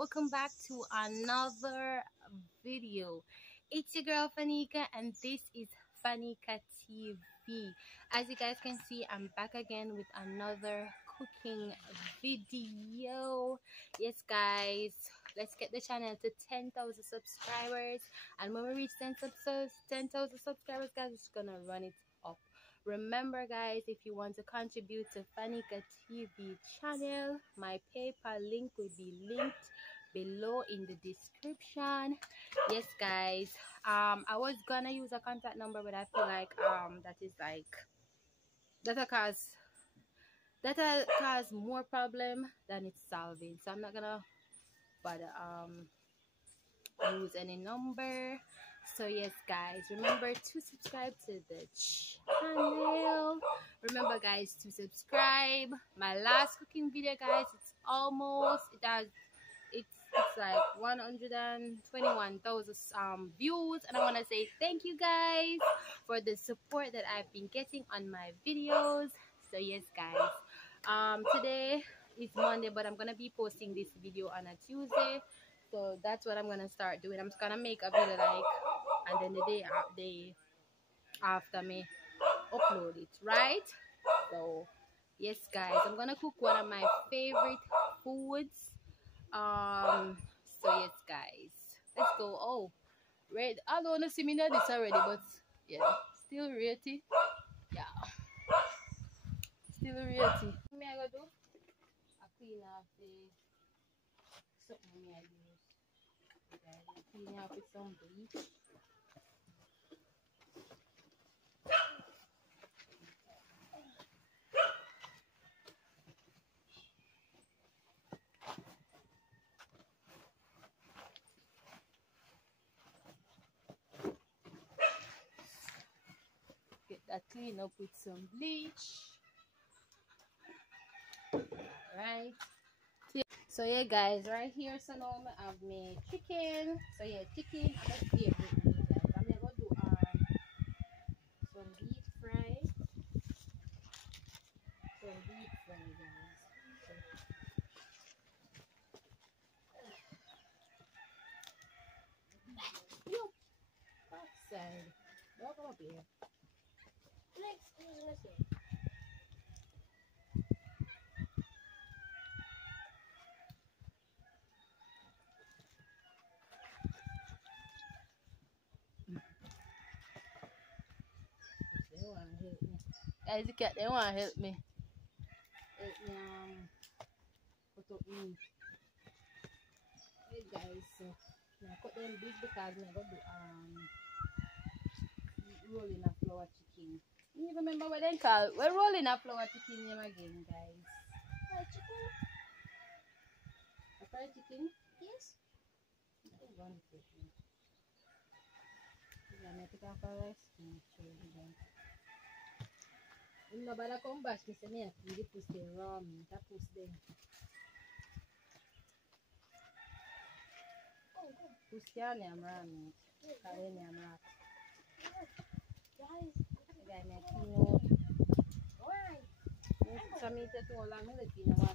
welcome back to another video. It's your girl Fanika and this is Fanika TV. As you guys can see, I'm back again with another cooking video. Yes guys, let's get the channel to 10,000 subscribers, and when we reach 10,000 subscribers guys, it's gonna run it up. Remember guys, if you want to contribute to Fanika TV channel, my PayPal link will be linked below in the description. Yes guys, I was gonna use a contact number, but I feel like that'll cause more problem than it's solving, so I'm not gonna bother use any number. So yes guys, remember to subscribe to the channel. Remember guys to subscribe. My last cooking video guys, it's like 121,000 views, and I want to say thank you guys for the support that I've been getting on my videos. So yes guys, today is Monday, but I'm gonna be posting this video on a Tuesday. So that's what I'm gonna start doing. I'm just gonna make a video and then the day after me upload it, right? So yes guys, I'm gonna cook one of my favorite foods. So yes guys, let's go. Oh, red. I don't see me this already, but yeah, still ready. Yeah, still ready. What me I go do? I clean off the something me I use. Clean off with some bleach. Get that clean up with some bleach. Right. So yeah guys, right here, so now I have my chicken. So yeah, chicken I'm gonna favorite me guys. I'm gonna do some deep fry. Some deep fry guys. So, yo, backside. Don't come up here. Let's see. Guys, the cat, they want to help me. Help me put up meat. Hey guys, so I cut them big because I'm going to do rolling a flour chicken. You remember what they call? We're rolling a flour chicken name again, guys. Fried chicken? A fried chicken? Yes. I'm going to put it. I'm going to take off a rice and show you guys. I'm not going to come back to say, I'm going to put the raw meat. I put them. Put the raw meat. Carry me a mat. Guys, I got my clean out. Why? Some meat too long, I'm going to clean out.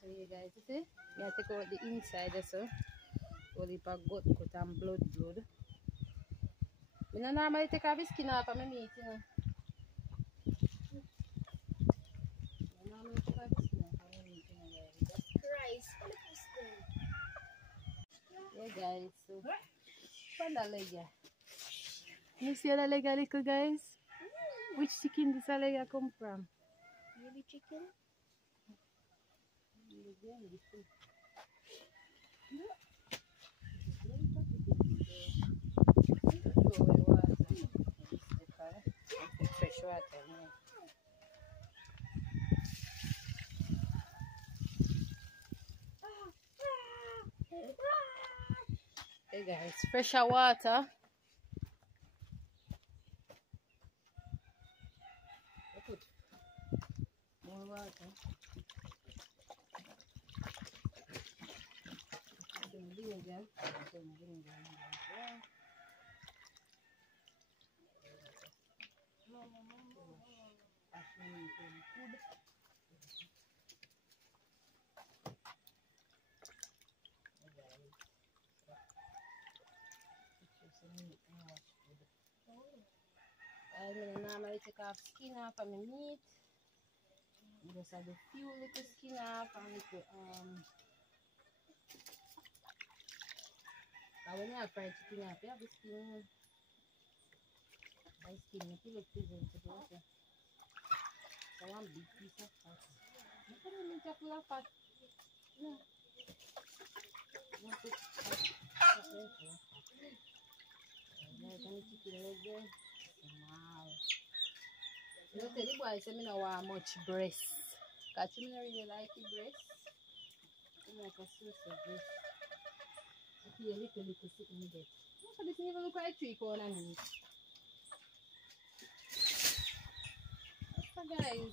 So you guys, you see? I take out the inside so only for gut cut and blood. I don't normally take off the skin off of my meat, you know. I normally take off the skin off of my meat, you know, guys. Just Christ, yeah guys, so find that leg here. You see the leg a little guys? Which chicken this leg come from? Baby chicken? Fresh water. Hey guys, fresher water. Put more water. vinegar. Vinegar. I'm gonna normally take off skin off of my meat. Just have a few little skin off and little and when you have fried chicken off, you have the skin. My skin make it look presentable. So one big piece of fat. You put it in the full of fat. Yeah. You put fat. There's any chicken leg there. Wow. You know, tell the boy, say me no want much breast. Because you don't really like the breast. You like a sauce of breast. I feel a little sitting in there. So this even look like 3-corner meat. So guys,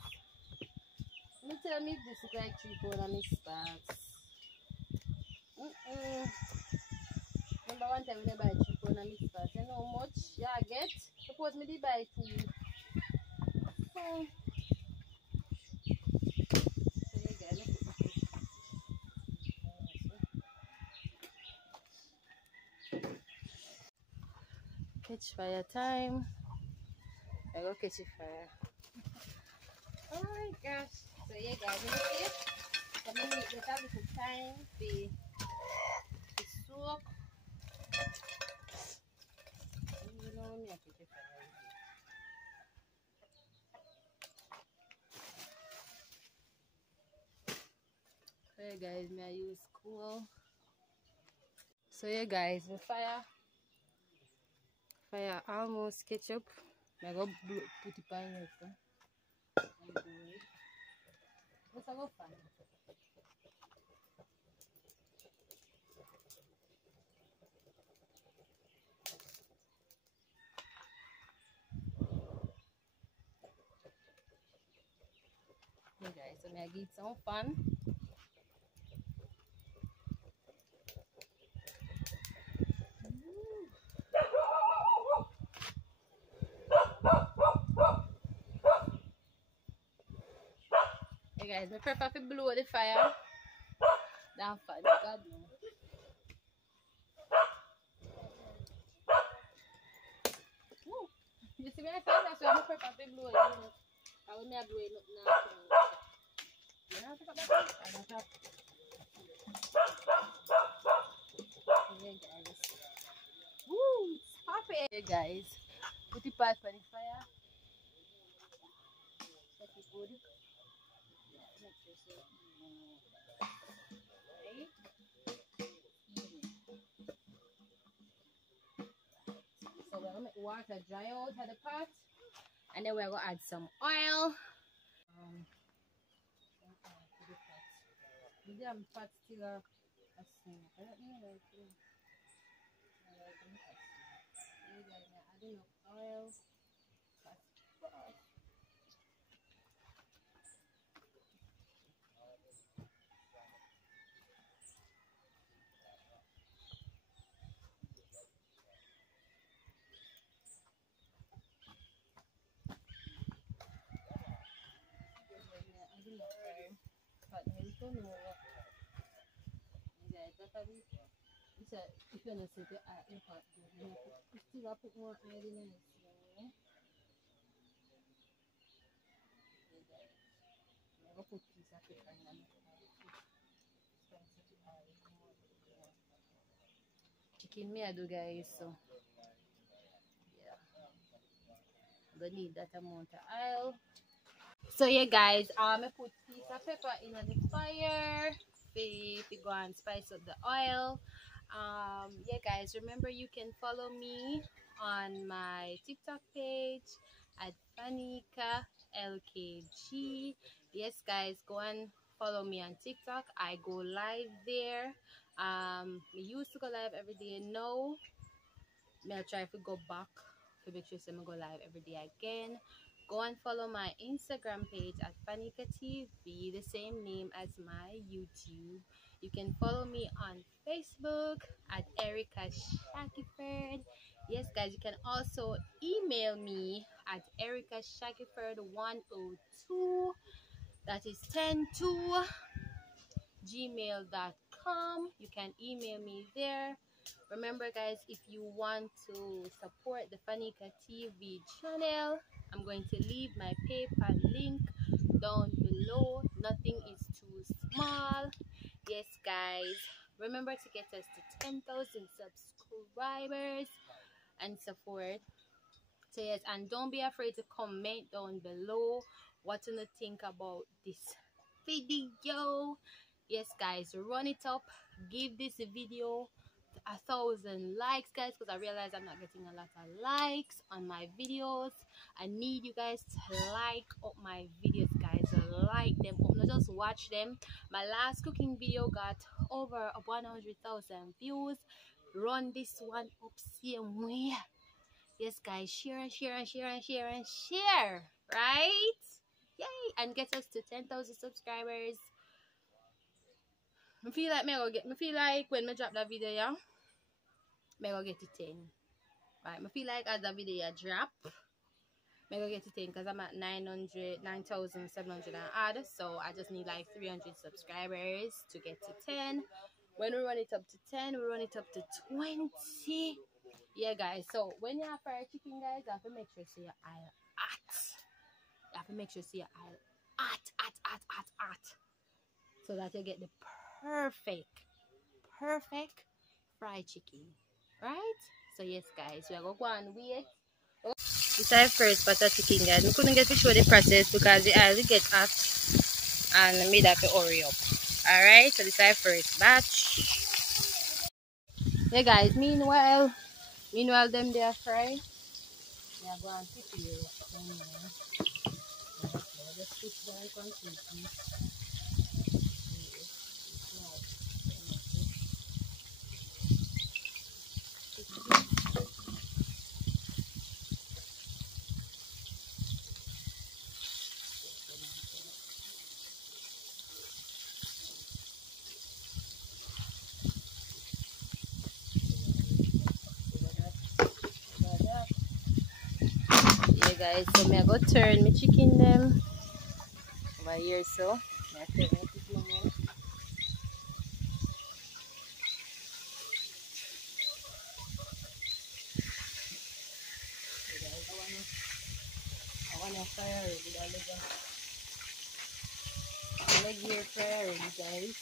you tell me if this look like 3-corner meat sparks. Remember one time when I buy 3-corner meat sparks, you know how much you get? Suppose me did buy 2. So catch fire time. I go catch a fire. Oh my gosh. So yeah guys, you see it? So we need a little time to soak. You know me, I catch a fire. So yeah guys, me I use cool. So yeah guys, the fire almost catch up. I go put it on here. So. Let's go fun. Hey guys, so I get some fun. Hey guys, I prefer to blow the fire. Damn fun, God no. You see when I say that's why I prefer to blow it. I will not blow it now. You know what I don't have. Hey guys. Woo! It's popping! Hey guys. Put the pot on the fire. Check it good. Make sure so right. So we're gonna make water dry out of the pot. And then we're gonna add some oil. The damn pot still a smoke. I don't know like it. You guys are adding up oil. But I don't know what. If you're not set your pot, you still put more oil in it. I'm going to put piece of pepper in it. Chicken me I do guys, so yeah. I'm going to need that amount of oil. So yeah guys, I put piece of pepper in the fire to go and spice up the oil. Yeah guys, remember you can follow me on my TikTok page at Fanika LKG. Yes guys, go and follow me on TikTok. I go live there. We used to go live every day. Now I'll try to go back to make sure I go live every day again. Go and follow my Instagram page at Fanika TV, the same name as my YouTube You can follow me on Facebook at Erica Shackelford. Yes, guys, you can also email me at Erica Shackelford 102. That is 102 gmail.com. You can email me there. Remember, guys, if you want to support the Fanika TV channel, I'm going to leave my PayPal link down below. Nothing is too small. Yes, guys, remember to get us to 10,000 subscribers and support. So yes, and don't be afraid to comment down below what you think about this video. Yes, guys, run it up. Give this video 1,000 likes, guys, because I realize I'm not getting a lot of likes on my videos. I need you guys to like up my videos, guys. Like them up, not just watch them. My last cooking video got over 100,000 views. Run this one up same way. Yes, guys, share and share and share and share and share, right? Yay! And get us to 10,000 subscribers. I feel like when I drop that video, yeah, I go get to 10. Right? I feel like as the video drop, I go get to 10 because I'm at 9,700 and odd. So I just need like 300 subscribers to get to 10. When we run it up to 10, we run it up to 20. Yeah, guys. So when you have fried chicken, guys, you have to make sure to see your eye hot. You have to make sure to see your eye hot. So that you get the perfect fried chicken. Right? So yes, guys, we are going to go and wait. This is our first butter chicken, guys. We couldn't get to show the process because the oil get hot and made that to hurry up. Alright, so this is our first batch. Yeah, guys, meanwhile them they are fry. We are going to prepare them now. Just put them completely. Yeah, guys, so I go turn my chicken them over here, so I turn my chicken them. I want to fry already. I leg here fry already, guys.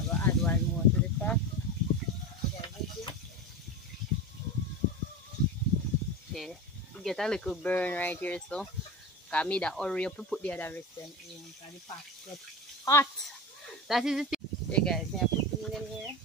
I will add one more to the pot. Okay, you get a little burn right here, so I made that hurry up to put the other rest in. Because the pot get hot. That is the thing. Okay, guys, I'm putting them here.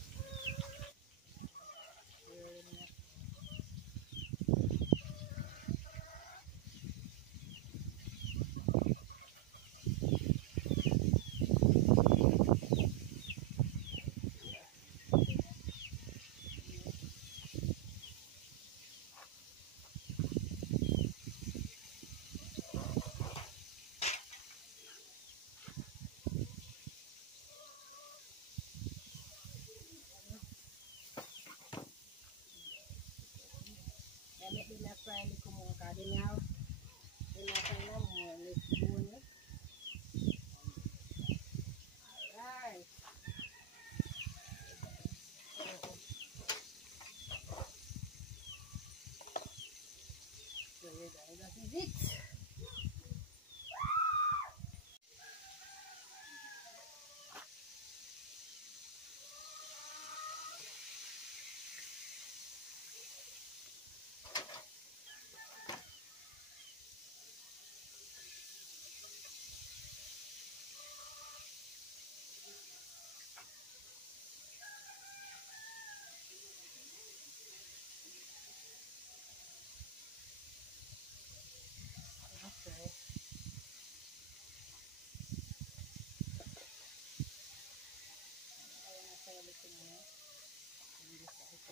That is it.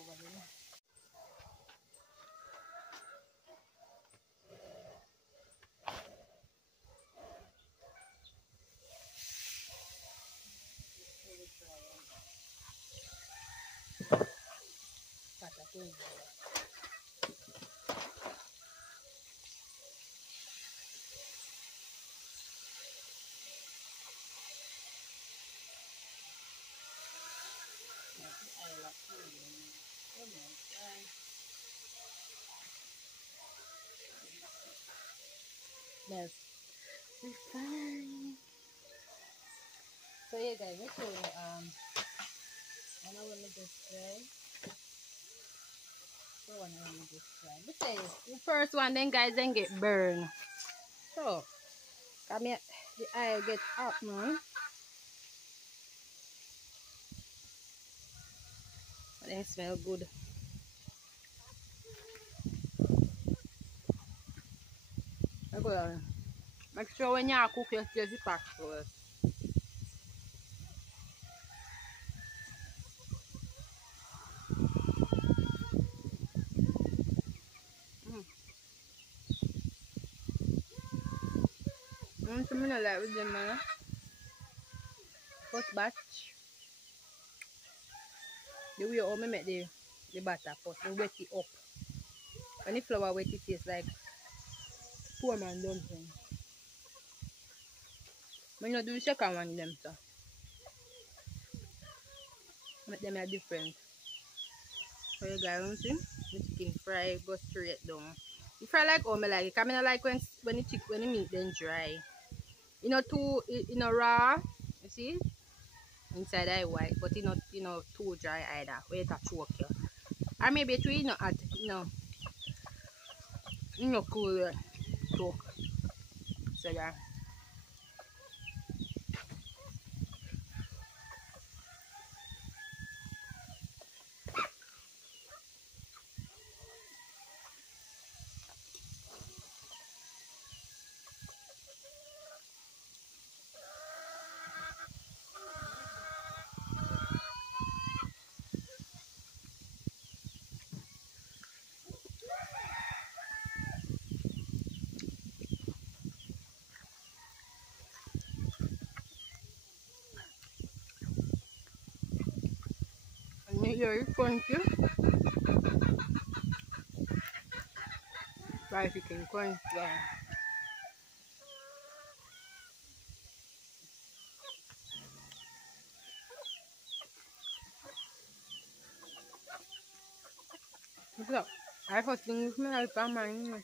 over there. Yes, we're fine. So yeah, guys, let's show you. And I want to just try. So one I want to just try. Let's say the first one, then guys, then get burned. So come here, the eye get up, man. But they smell good. Okay. Make sure when you cook, you taste the pack first. Something I like with them, man. First batch. The way how I make the batter first, I wet it up. When the flour wet, it tastes like poor man dumpling. When you do the second one, them so make them a different. So you guys see, the chicken fry go straight down. You fry like how I like it. Cause I like when the meat then dry. You know raw. You see? Inside I white, but you know too dry either. Wait a choke you. Or maybe too hot, cool too. So yeah. And you're crunchy. Fried chicken crunch. What's up? I first thing smell like mine.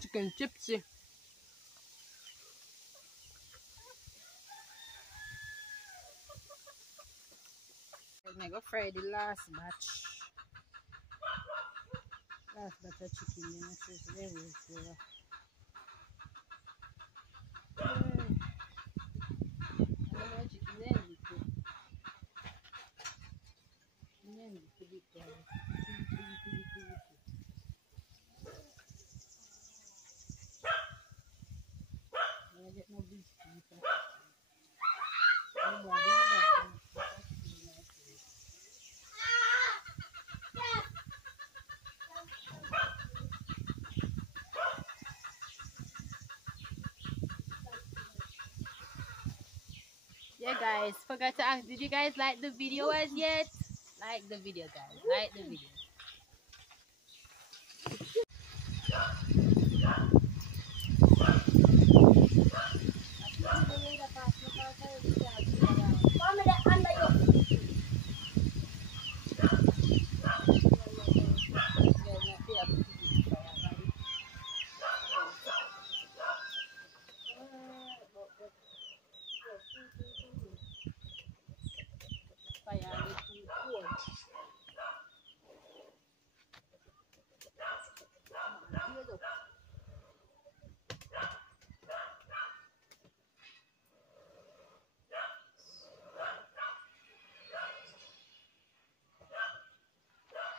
Chicken chipsy. I go fry the last batch. Last batch of chicken. Then I say there we go. Chicken then we cook. And then we put it down. I get no beef. Yeah, guys, forgot to ask, did you guys like the video as yet? Like the video, guys. Like the video.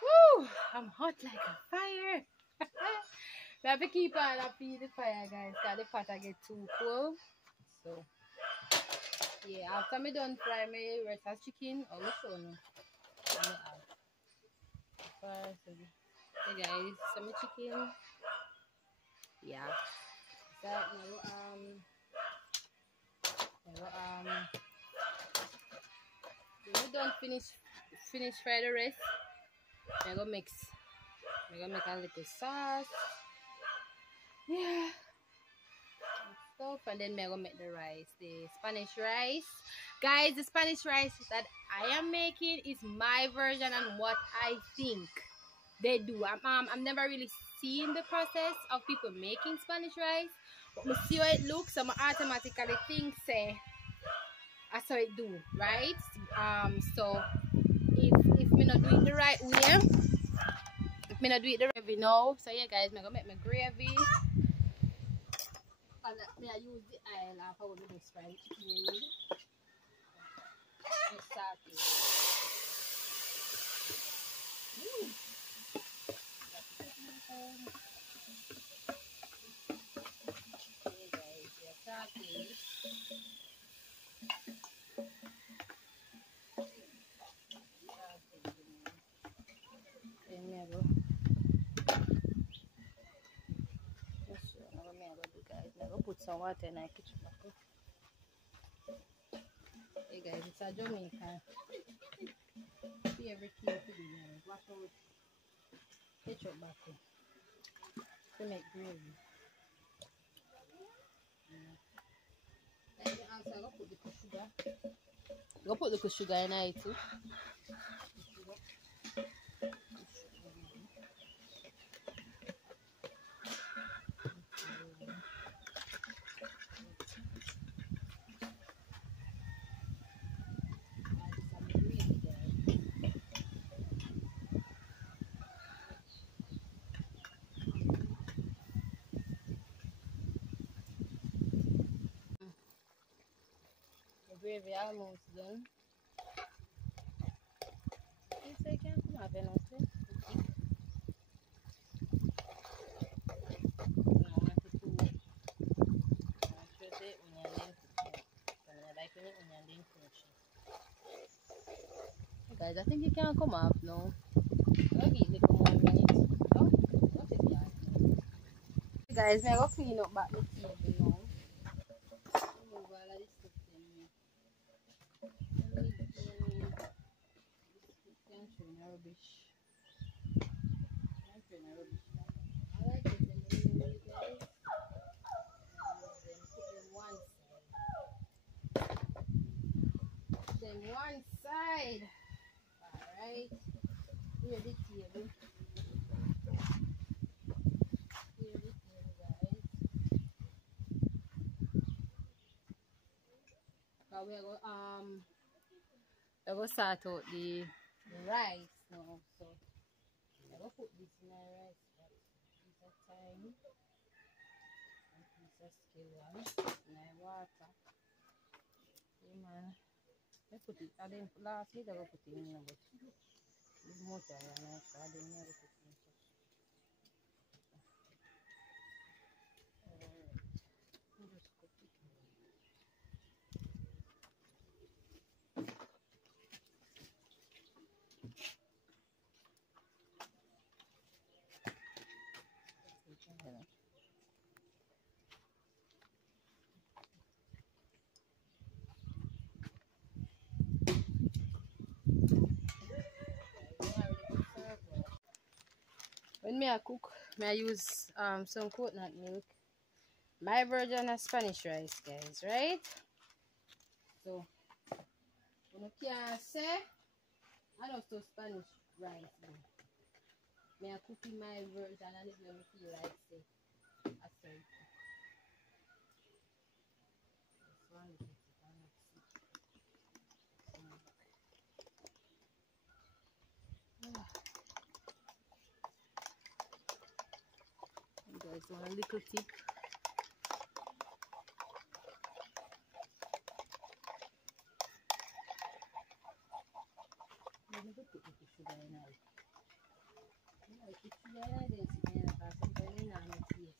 Woo! I'm hot like a fire. We have to keep on up feed the fire, guys, because the pot get too full. So Yeah, after me done fry my rest of chicken, I'll show you. Hey guys, some chicken. Yeah. That we don't finish fry the rest. I'm gonna mix. I'm gonna make a little sauce. Yeah. Stuff, and then I'm gonna make the rice, the Spanish rice. Guys, the Spanish rice that I am making is my version and what I think they do. I'm never really seen the process of people making Spanish rice, but me see how it looks, so I automatically think say that's how it do, right? So if me not do it the right way, if me not do it the right way now, so yeah guys, I'm gonna make my gravy. And me I use the oil after we do fry the chicken. Just start it. Okay guys, we are starting. Put some water in the kitchen. Hey guys, it's a Jamaican. See everything to do now. Wash out ketchup back to make gravy. And also I'm gonna put the sugar. I'm gonna put the sugar in it too. The gravy almost done. Yes, I can come up and open. Guys, I think you can come up now. I'll eat the more minute. Oh, what is that? Guys, I'm going to clean up back the table now. Remove all of this stuff in rubbish. I like it when you remove it, guys. Then put them one side. Put them one side. Alright. Here the table. Here the table, guys. Now we're going to start out the rice now. So I'm going to put this in my rice box. Piece of thyme. And piece of scallion. And my water. Okay, man. I put it. I didn't last week I put it in, but it's more time and I didn't never put it in. Just cook it. When me I cook, me I use some coconut milk. My version of Spanish rice, guys, right? So, you can say I don't do Spanish rice. Me I cook in my version and if you feel like say I said this one is guys, one little tip. I'm going to put the sugar in it. I put sugar in it, then sometimes in it, yes.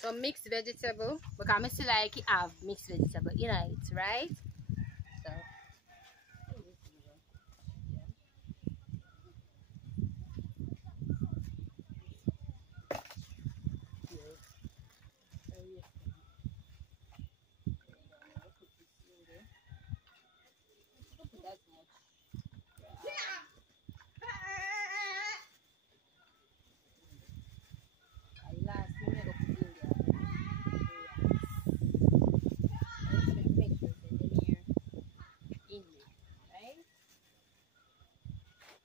some mixed vegetable because I still like it have mixed vegetable in it, right? So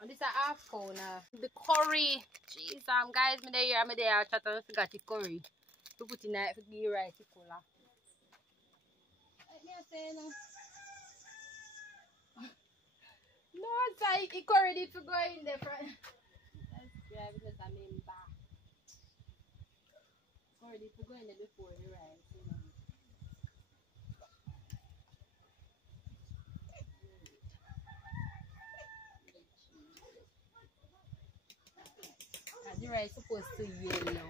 and this is a half corner. The curry. Jeez, guys, me there, I try to forget the curry. To put in it, for the rice, the color. Like me say no. No, it's like the curry need to go in there front. That's yeah, because I mean back. Curry need to go in there before the rice, you know. The rice supposed to yellow.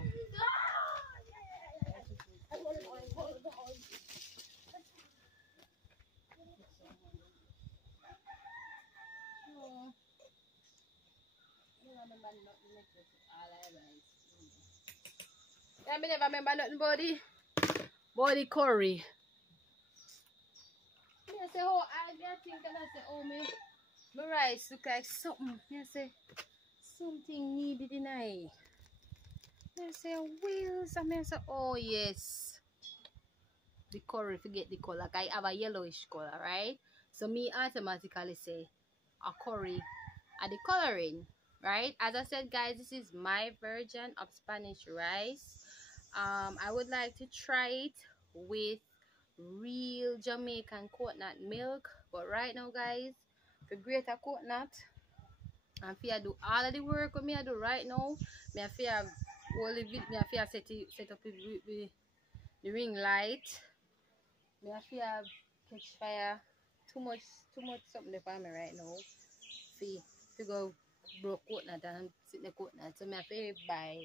I never remember nothing about the curry. I say, oh, I think and I say, oh, my rice look like something. I say, something needed in it. I say, wheels. I say, oh, yes. The curry, forget the color. I have a yellowish color, right? So me automatically say, a curry and the coloring, right? As I said, guys, this is my version of Spanish rice. I would like to try it with real Jamaican coconut milk, but right now, guys, for greater coconut, and if I do all of the work what me I do right now, me I feel all the me I feel set up the ring light. Me I feel catch fire. Too much something for me right now. To go broke coconut and sit in the coconut. So me I feel buy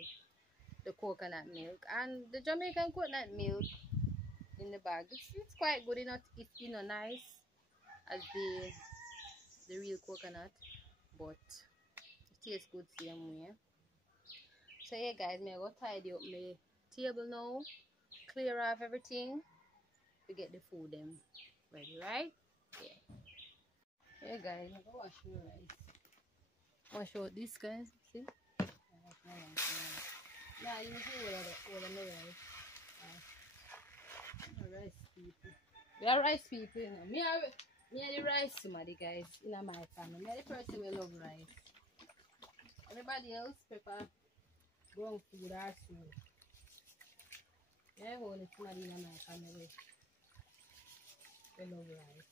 the coconut milk and the Jamaican coconut milk in the bag. It's quite good, it's nice as the real coconut, but it tastes good same way. So yeah, guys, me I go tidy up my table now, clear off everything to get the food them ready, right? Yeah. Hey guys, I'm gonna wash my rice. Wash out this, guys. See? Nah, you see all of my rice. Rice people. We are rice people, you know. Me are the rice somebody, guys, in my family. Me are the person who love rice. Everybody else prefer ground food or soup. Yeah, only somebody in my family we love rice.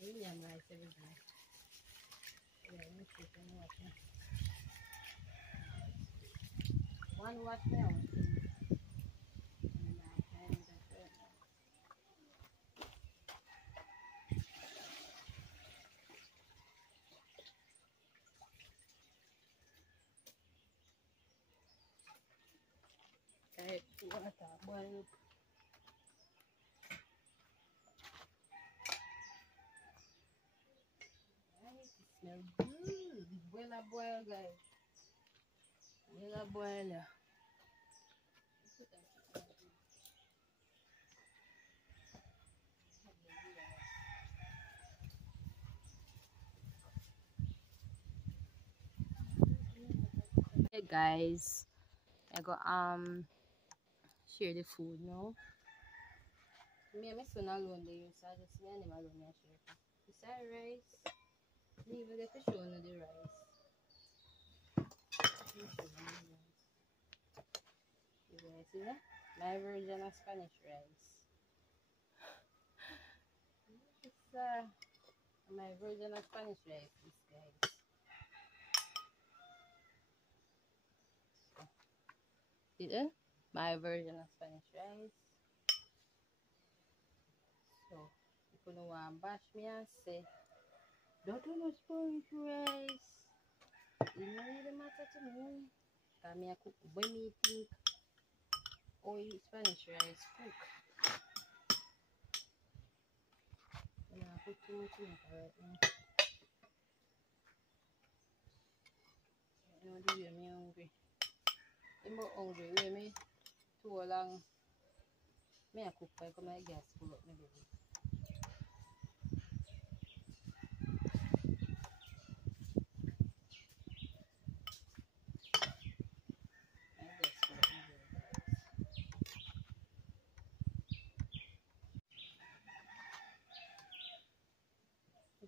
We have rice every day. Yeah, let me see if I wash it. One wash now. Water, boil. It smells good. Boil, guys. Boil. Hey guys, I go share the food now. Me and my son alone there, so I just me and him alone I share. This is rice. Me even get to show you the rice. You guys see that? My version of Spanish rice. It's my version of Spanish rice, this guys. See that? My version of Spanish rice. So, if you don't want to bash me and say, don't do no Spanish rice. It don't really matter to me. Because I cook when me think oil Spanish rice cook. And I put too much in it right now. You know the way me hungry. I'm not hungry, way me too long. Me I cook like my gas full up my baby.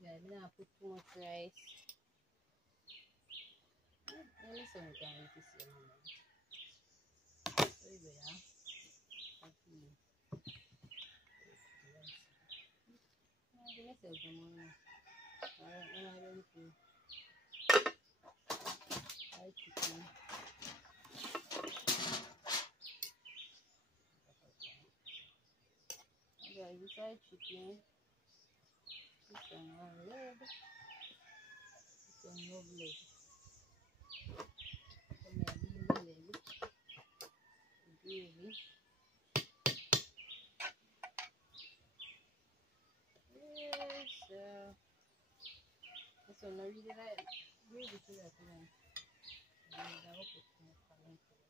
I don't put too much rice. Let me see what I eat this moment. So you go, yeah. Give myself some more. Alright, now I'm going to fried chicken. Guys, this fried chicken. This one leg. This one no leg. Gravy. Yes, this one I really like gravy to that one. I will put some pan into it.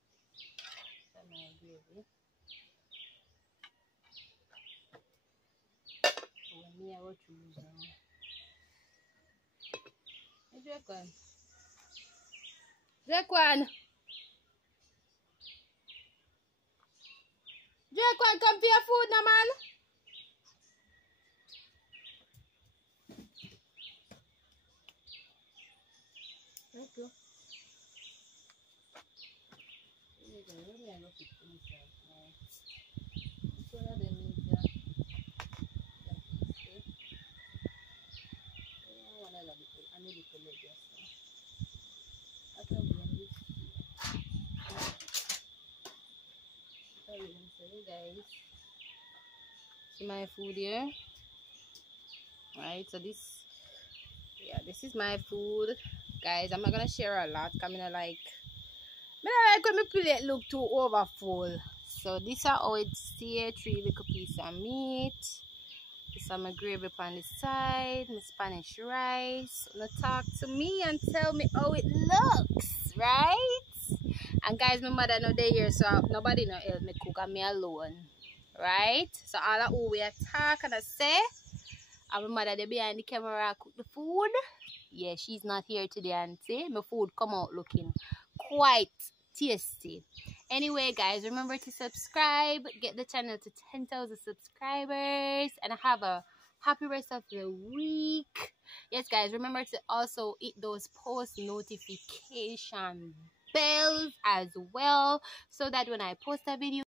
That's my gravy. So when me I will choose now. Hey, Jackwan. Jackwan! Jackwan, come for your food now, man! Thank you. Guys, see my food here. Right, so this is my food, guys. I'm not gonna share a lot because I don't like when my plate look too overfull. So this is how it's here. 3 little piece of meat. This is my gravy on the side, my Spanish rice. Now talk to me and tell me how it looks, right? And guys, my mother no day here, so nobody no help me cook, and me alone, right? So all of who we talk and I say, and my mother they behind the camera cook the food. Yeah, she's not here today, and see my food come out looking quite tasty. Anyway, guys, remember to subscribe, get the channel to 10,000 subscribers, and have a happy rest of the week. Yes, guys, remember to also hit those post notification bells as well, so that when I post a video